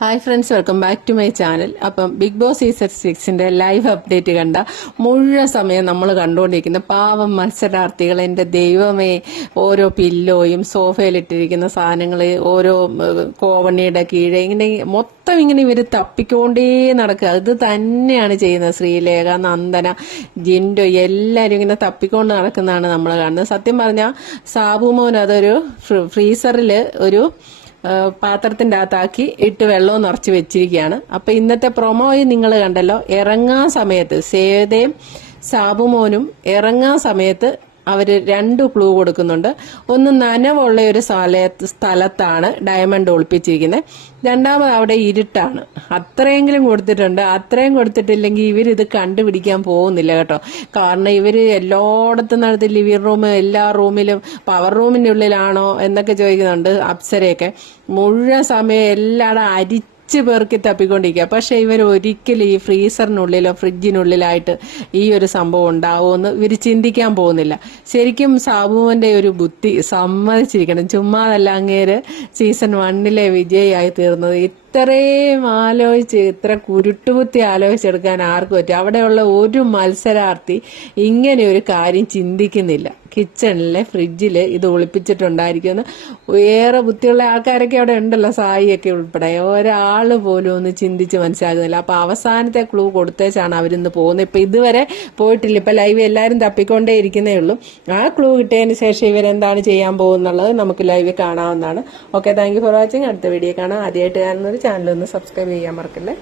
Hi friends welcome back to my channel അപ്പം big boss season സിക്സിന്റെ live update കണ്ട മുഴുവൻ സമയം നമ്മൾ കണ്ടുകൊണ്ടിരിക്കുന്ന പാവം മത്സരാർത്ഥികൾ എന്റെ ദൈവമേ ഓരോ പില്ലോയും സോഫയിലിട്ടിരിക്കുന്ന സാധനങ്ങൾ ഓരോ കോവണിയുടെ കീഴെ ഇങ്ങനെ മൊത്തം ഇങ്ങനെ ഇവർ തപ്പിക്കൊണ്ടേ നടക്കുക. അത് തന്നെയാണ് ചെയ്യുന്നത് ശ്രീലേഖ നന്ദന ജിൻഡോ എല്ലാവരും ഇങ്ങനെ തപ്പിക്കൊണ്ട് നടക്കുന്നതാണ് നമ്മൾ കാണുന്നത്. സത്യം പറഞ്ഞാൽ സാബു മോൻ അതൊരു ഫ്രീസറിൽ ഒരു ആ, പാത്രത്തിന്റെ അകത്താക്കി ഇട്ട് വെള്ളവും നിറച്ച് വെച്ചിരിക്കുകയാണ്. അപ്പൊ ഇന്നത്തെ പ്രൊമോയിൽ നിങ്ങൾ കണ്ടല്ലോ ഇറങ്ങാൻ സമയത്ത് സേതയും സാബുമോനും ഇറങ്ങാൻ സമയത്ത് അവർ രണ്ട് ക്ലൂ കൊടുക്കുന്നുണ്ട്. ഒന്ന് നനവുള്ള ഒരു സ്ഥലത്ത് സ്ഥലത്താണ് ഡയമണ്ട് ഒളിപ്പിച്ചിരിക്കുന്നത് രണ്ടാമത് അവിടെ ഇരുട്ടാണ്. അത്രയെങ്കിലും കൊടുത്തിട്ടുണ്ട്. അത്രയും കൊടുത്തിട്ടില്ലെങ്കിൽ ഇവരിത് കണ്ടുപിടിക്കാൻ പോകുന്നില്ല കേട്ടോ. കാരണം ഇവർ എല്ലായിടത്തും നടത്തി ലിവിംഗ് റൂം എല്ലാ റൂമിലും പവർ റൂമിന്റെ ഉള്ളിലാണോ എന്നൊക്കെ ചോദിക്കുന്നുണ്ട് അപ്സരയൊക്കെ. മുഴുവൻ സമയം എല്ലായിടും അരി അരിച്ച് പേർക്ക് തപ്പിക്കൊണ്ടിരിക്കുക. പക്ഷെ ഇവർ ഒരിക്കലും ഈ ഫ്രീസറിനുള്ളിലോ ഫ്രിഡ്ജിനുള്ളിലായിട്ട് ഈ ഒരു സംഭവം ഉണ്ടാവുമെന്ന് ഇവർ ചിന്തിക്കാൻ പോകുന്നില്ല. ശരിക്കും സാബുവിന്റെ ഒരു ബുദ്ധി സമ്മതിച്ചിരിക്കണം. ചുമ്മാതല്ല അങ്ങേര് സീസൺ വണ്ണിലെ വിജയിയായി തീർന്നത്. ഇത്രയും ആലോചിച്ച് ഇത്ര കുരുട്ടുകുത്തി ആലോചിച്ചെടുക്കാൻ ആർക്കും പറ്റും. അവിടെയുള്ള ഒരു മത്സരാർത്ഥി ഇങ്ങനെ ഒരു കാര്യം ചിന്തിക്കുന്നില്ല. കിച്ചണിലെ ഫ്രിഡ്ജിൽ ഇത് ഒളിപ്പിച്ചിട്ടുണ്ടായിരിക്കുമെന്ന് ഏറെ ബുദ്ധിയുള്ള ആൾക്കാരൊക്കെ അവിടെ ഉണ്ടല്ലോ സായിയൊക്കെ ഉൾപ്പെടെ. ഒരാൾ പോലും ഒന്ന് ചിന്തിച്ച് മനസ്സിലാകുന്നില്ല. അപ്പൊ അവസാനത്തെ ക്ലൂ കൊടുത്തേച്ചാണ് അവരിന്ന് പോകുന്നത്. ഇപ്പം ഇതുവരെ പോയിട്ടില്ല. ഇപ്പം ലൈവ് എല്ലാവരും തപ്പിക്കൊണ്ടേ ഇരിക്കുന്നേ ഉള്ളൂ. ആ ക്ലൂ കിട്ടിയതിന് ശേഷം ഇവരെന്താണ് ചെയ്യാൻ പോകുന്നുള്ളത് നമുക്ക് ലൈവ് കാണാവുന്നതാണ്. ഓക്കെ താങ്ക് ഫോർ വാച്ചിങ് അടുത്ത വീഡിയോ കാണാം. ആദ്യമായിട്ട് ചാനൽ ഒന്ന് സബ്സ്ക്രൈബ് ചെയ്യാൻ മറക്കല്ലേ.